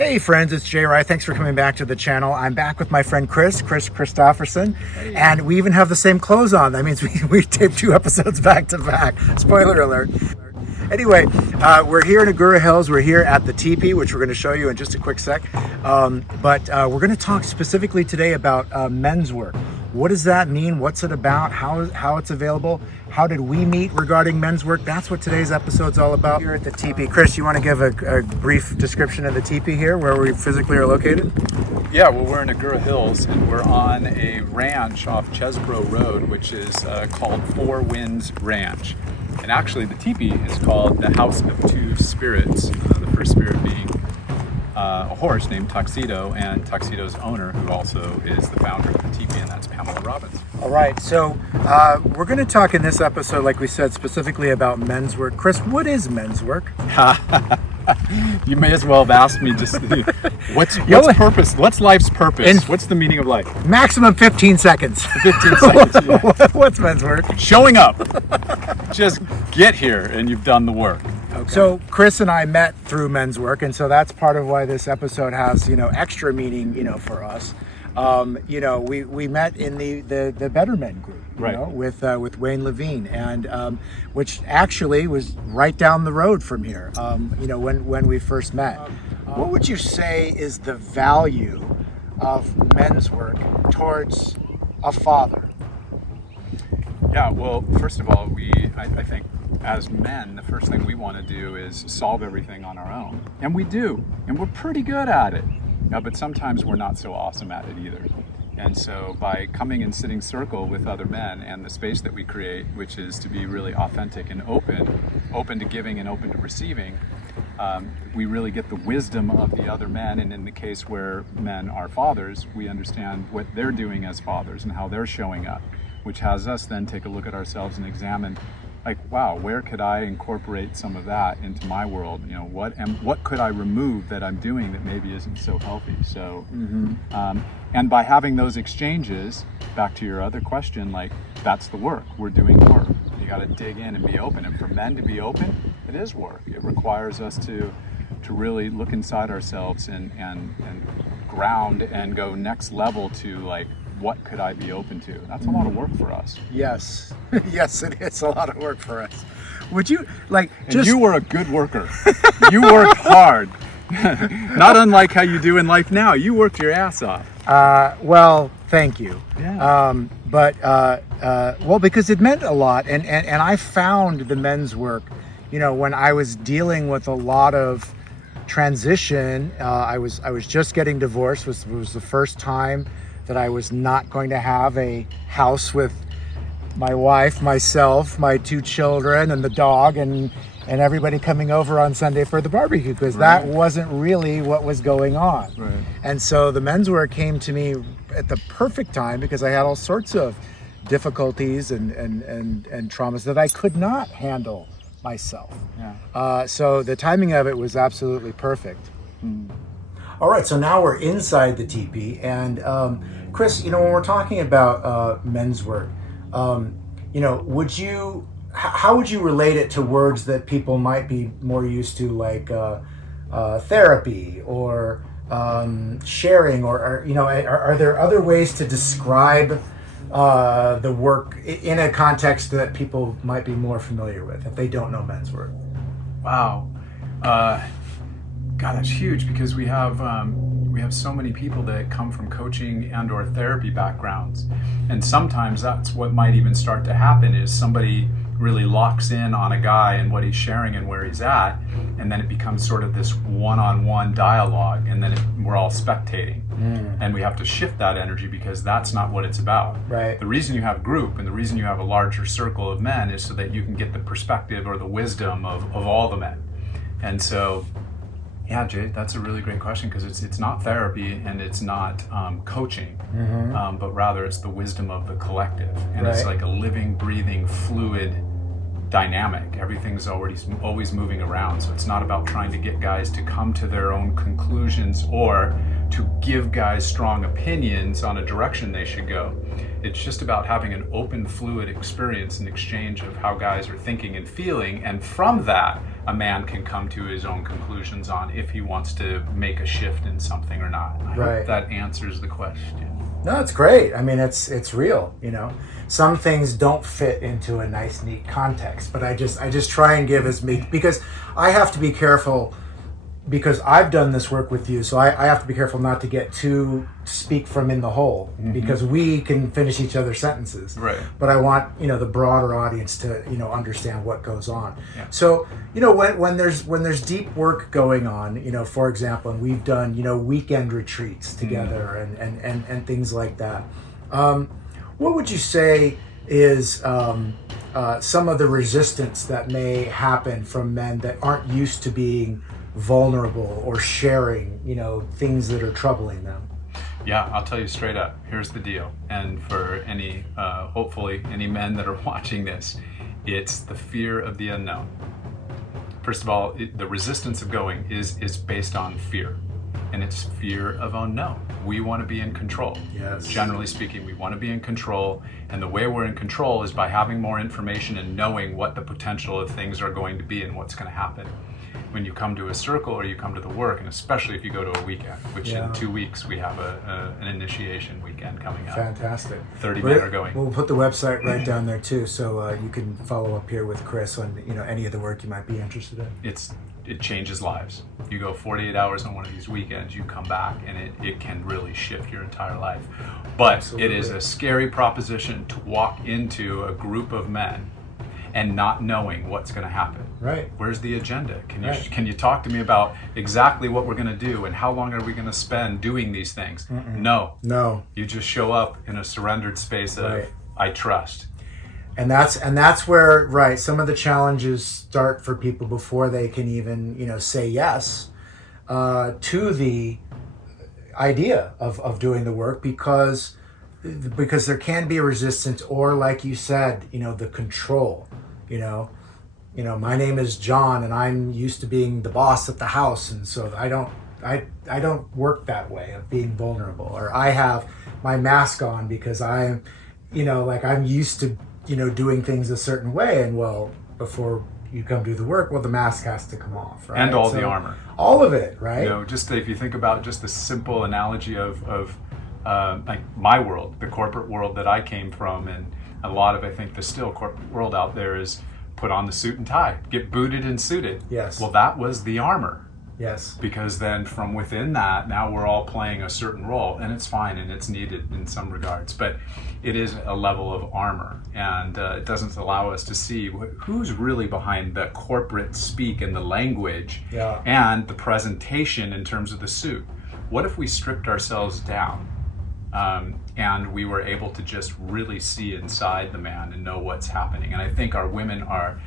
Hey friends, it's Jay Rye. Thanks for coming back to the channel. I'm back with my friend Chris Christopherson, and we even have the same clothes on. That means we taped 2 episodes back to back. Spoiler alert. Anyway, we're here in Agoura Hills. We're here at the teepee, which we're going to show you in just a quick sec. But we're going to talk specifically today about men's work. What does that mean? What's it about? How it's available? How did we meet regarding men's work? That's what today's episode's all about. Here at the teepee. Chris, you want to give a brief description of the teepee here, where we physically are located? Yeah, well, we're in Agoura Hills, and we're on a ranch off Chesbro Road, which is called Four Winds Ranch. And actually, the teepee is called the House of Two Spirits, the first spirit being a horse named Tuxedo, and Tuxedo's owner, who also is the founder of the teepee, and that's Pamela Robbins. All right, so we're going to talk in this episode, like we said, specifically about men's work. Chris, what is men's work? You may as well have asked me just what's purpose? What's life's purpose? What's the meaning of life? Maximum 15 seconds. 15 seconds. Yeah. What's men's work? Showing up. Just get here and you've done the work. Okay. So Chris and I met through men's work, and so that's part of why this episode has, extra meaning, for us. We met in the Better Men group, right, with Wayne Levine, and which actually was right down the road from here. When we first met. What would you say is the value of men's work towards a father? Yeah, well, first of all, I think as men, the first thing we want to do is solve everything on our own. And we do, and we're pretty good at it. But sometimes we're not so awesome at it either. And so by coming and sitting circle with other men, and the space that we create, which is to be really authentic and open to giving and open to receiving, we really get the wisdom of the other men. And in the case where men are fathers, we understand what they're doing as fathers and how they're showing up, which has us then take a look at ourselves and examine, like, wow, where could I incorporate some of that into my world? What could I remove that I'm doing that maybe isn't so healthy? So, and by having those exchanges, back to your other question, like, that's the work. We're doing work. You got to dig in and be open. And for men to be open, it is work. It requires us to really look inside ourselves and ground and go next level to, like, what could I be open to? That's a lot of work for us. Yes. Yes, it is a lot of work for us. Would you, And you were a good worker. You worked hard. Not unlike how you do in life now. You worked your ass off. Well, thank you. Yeah. Because it meant a lot. And I found the men's work, when I was dealing with a lot of transition. I was just getting divorced. It was the first time that I was not going to have a house with my wife, myself, my 2 children, and the dog, and everybody coming over on Sunday for the barbecue, because that wasn't really what was going on. Right. And so the men's work came to me at the perfect time, because I had all sorts of difficulties and traumas that I could not handle myself. Yeah. So the timing of it was absolutely perfect. All right, so now we're inside the teepee, and Chris, when we're talking about men's work, how would you relate it to words that people might be more used to, like therapy or sharing, or are there other ways to describe the work in a context that people might be more familiar with if they don't know men's work? Wow. God, that's huge, because we have so many people that come from coaching and or therapy backgrounds, and sometimes that's what might even start to happen, is somebody really locks in on a guy and what he's sharing and where he's at, and then it becomes sort of this one-on-one dialogue, and then we're all spectating, and we have to shift that energy, because that's not what it's about. Right. The reason you have group and the reason you have a larger circle of men is so that you can get the perspective or the wisdom of all the men. And so, yeah, Jay, that's a really great question, because it's not therapy and it's not coaching, but rather it's the wisdom of the collective, and it's like a living, breathing, fluid dynamic. Everything's always moving around, so it's not about trying to get guys to come to their own conclusions or to give guys strong opinions on a direction they should go. It's just about having an open, fluid experience and exchange of how guys are thinking and feeling, and from that, a man can come to his own conclusions on if he wants to make a shift in something or not. I hope that answers the question. No, it's great. I mean, it's real, you know. Some things don't fit into a nice, neat context, but I just try and give as me, because I have to be careful, because I've done this work with you, so I have to be careful not to get too speak from in the whole, because we can finish each other's sentences. Right. But I want, you know, the broader audience to, you know, understand what goes on. Yeah. So, you know, when there's deep work going on, you know, for example, and we've done, you know, weekend retreats together and things like that. What would you say is some of the resistance that may happen from men that aren't used to being vulnerable or sharing, you know, things that are troubling them? Yeah, I'll tell you straight up. Here's the deal. And for any, hopefully, any men that are watching this, it's the fear of the unknown. First of all, the resistance of going is based on fear. And it's fear of unknown. We want to be in control. Yes. Generally speaking, we want to be in control. And the way we're in control is by having more information and knowing what the potential of things are going to be and what's going to happen. When you come to a circle or you come to the work, and especially if you go to a weekend, which in 2 weeks we have an initiation weekend coming up. Fantastic. 30 men are going. We'll put the website right down there too, so you can follow up here with Chris on, you know, any of the work you might be interested in. It changes lives. You go 48 hours on one of these weekends, you come back, and it can really shift your entire life. But Absolutely. It is a scary proposition to walk into a group of men and not knowing what's going to happen. Right. Where's the agenda? Can you talk to me about exactly what we're going to do and how long are we going to spend doing these things? No. You just show up in a surrendered space of I trust. And that's where, right, some of the challenges start for people before they can even, you know, say yes to the idea of doing the work, because there can be a resistance, or like you said, you know, the control. You know, my name is John and I'm used to being the boss at the house, and so I don't work that way of being vulnerable, or I have my mask on because I'm, you know, like I'm used to, you know, doing things a certain way, and well, before you come do the work, well, the mask has to come off, right? And the armor. All of it, right? You know, just if you think about just the simple analogy of like my world, the corporate world that I came from, and a lot of, I think, the still corporate world out there is put on the suit and tie, get booted and suited. Yes. Well, that was the armor. Yes. Because then from within that, now we're all playing a certain role, and it's fine and it's needed in some regards, but it is a level of armor, and it doesn't allow us to see who's really behind the corporate speak and the language and the presentation in terms of the suit. What if we stripped ourselves down and we were able to just really see inside the man and know what's happening? And I think our women are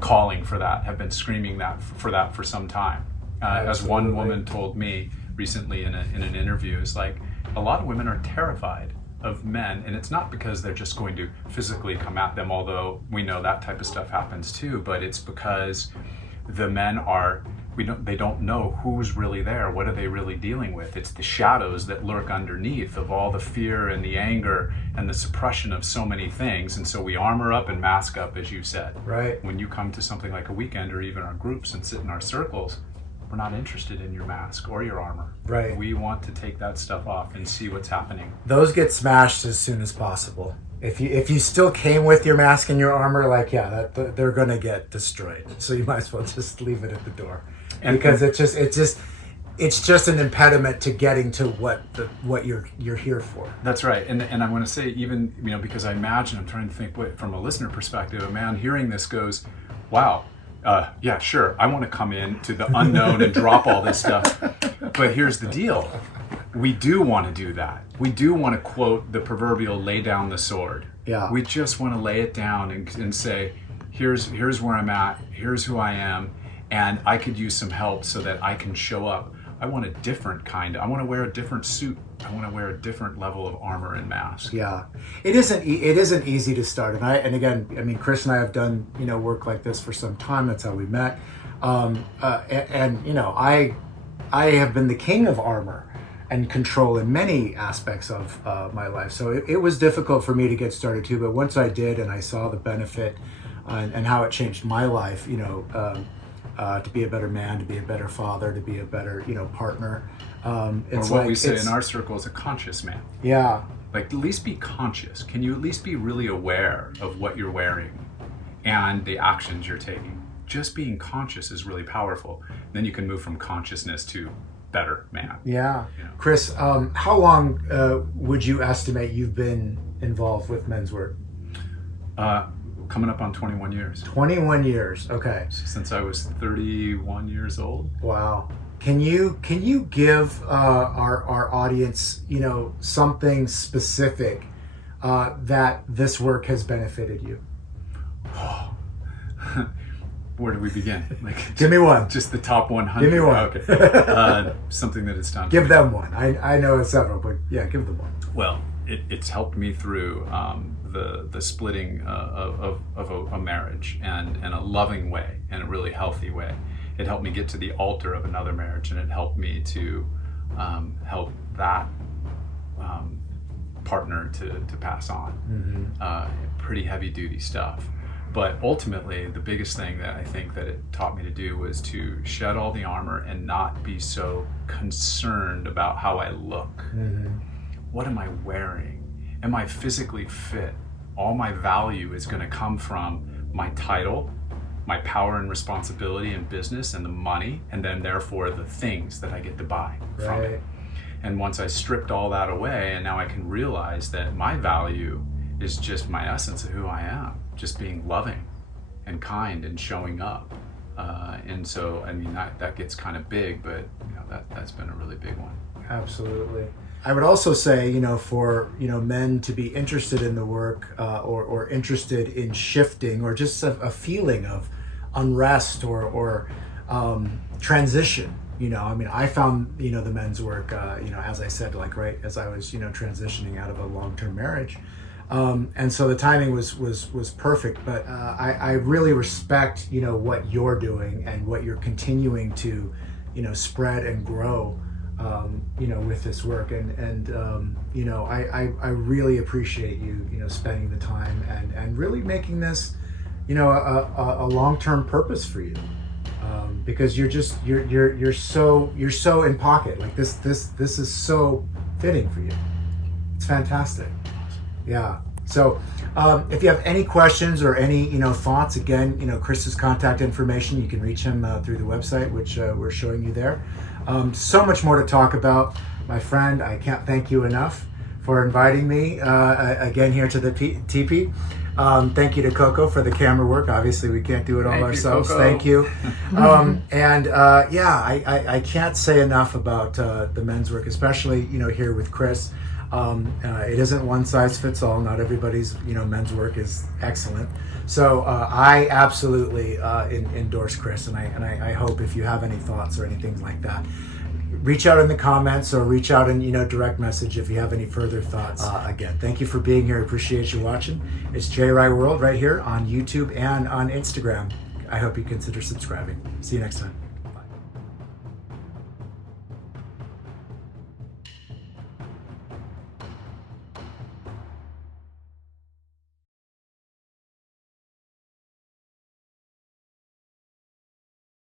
calling for that, have been screaming for some time. As one woman told me recently in an interview, is like, a lot of women are terrified of men, and it's not because they're just going to physically come at them, although we know that type of stuff happens too, but it's because the men they don't know who's really there. What are they really dealing with? It's the shadows that lurk underneath of all the fear and the anger and the suppression of so many things. And so we armor up and mask up, as you said. Right. When you come to something like a weekend or even our groups and sit in our circles, we're not interested in your mask or your armor. Right. We want to take that stuff off and see what's happening. Those get smashed as soon as possible. If you still came with your mask and your armor, like, they're going to get destroyed. So you might as well just leave it at the door. Because it's just an impediment to getting to what you're here for. That's right. And I want to say, even, you know, because I imagine, I'm trying to think from a listener perspective, a man hearing this goes, wow, yeah, sure, I want to come in to the unknown and drop all this stuff. But here's the deal. We do want to do that. We do want to quote the proverbial lay down the sword. Yeah. We just want to lay it down and say, here's where I'm at, here's who I am, and I could use some help so that I can show up. I want a different kind. I want to wear a different suit. I want to wear a different level of armor and mask. Yeah, it isn't easy to start. And again, I mean, Chris and I have done, you know, work like this for some time. That's how we met. And you know, I have been the king of armor and control in many aspects of my life. So it was difficult for me to get started too. But once I did, and I saw the benefit and how it changed my life, to be a better man, to be a better father, to be a better, partner. It's or what we say in our circle is a conscious man. Yeah. Like, at least be conscious. Can you at least be really aware of what you're wearing and the actions you're taking? Just being conscious is really powerful. Then you can move from consciousness to better man. Yeah. Chris, how long would you estimate you've been involved with men's work? Coming up on 21 years. 21 years, okay. Since I was 31 years old. Wow. Can you give our audience, something specific that this work has benefited you? Oh. Where do we begin? Give me one. Just the top 100. Give me one. Okay. Something that it's done. Give them one. I know it's several, but yeah, give them one. Well, it's helped me through the splitting of a marriage and in a loving way, in a really healthy way. It helped me get to the altar of another marriage, and it helped me to help that partner to pass on. Pretty heavy duty stuff. But ultimately, the biggest thing that I think that it taught me to do was to shed all the armor and not be so concerned about how I look. What am I wearing? Am I physically fit? All my value is going to come from my title, my power and responsibility in business, and the money, and then therefore the things that I get to buy from it. And once I stripped all that away, and now I can realize that my value is just my essence of who I am, just being loving and kind and showing up. And so, I mean, that gets kind of big, but that's been a really big one. Absolutely. I would also say, for men to be interested in the work or interested in shifting, or just a feeling of unrest or transition. I found the men's work, as I said, right as I was transitioning out of a long-term marriage, and so the timing was perfect. But I really respect what you're doing and what you're continuing to spread and grow. With this work, and I really appreciate you spending the time and really making this a long-term purpose for you, because you're so in pocket. Like this is so fitting for you. It's fantastic. Yeah. So if you have any questions or any thoughts, again, Chris's contact information, you can reach him through the website, which we're showing you there. So much more to talk about, my friend. I can't thank you enough for inviting me again here to the TP. Thank you to Coco for the camera work. Obviously, we can't do it all ourselves. Thank you. I can't say enough about the men's work, especially here with Chris. It isn't one size fits all. Not everybody's men's work is excellent. So I absolutely endorse Chris, and I hope if you have any thoughts or anything like that, reach out in the comments or reach out in direct message if you have any further thoughts. Again, thank you for being here. I appreciate you watching. It's J Rye World right here on YouTube and on Instagram. I hope you consider subscribing. See you next time.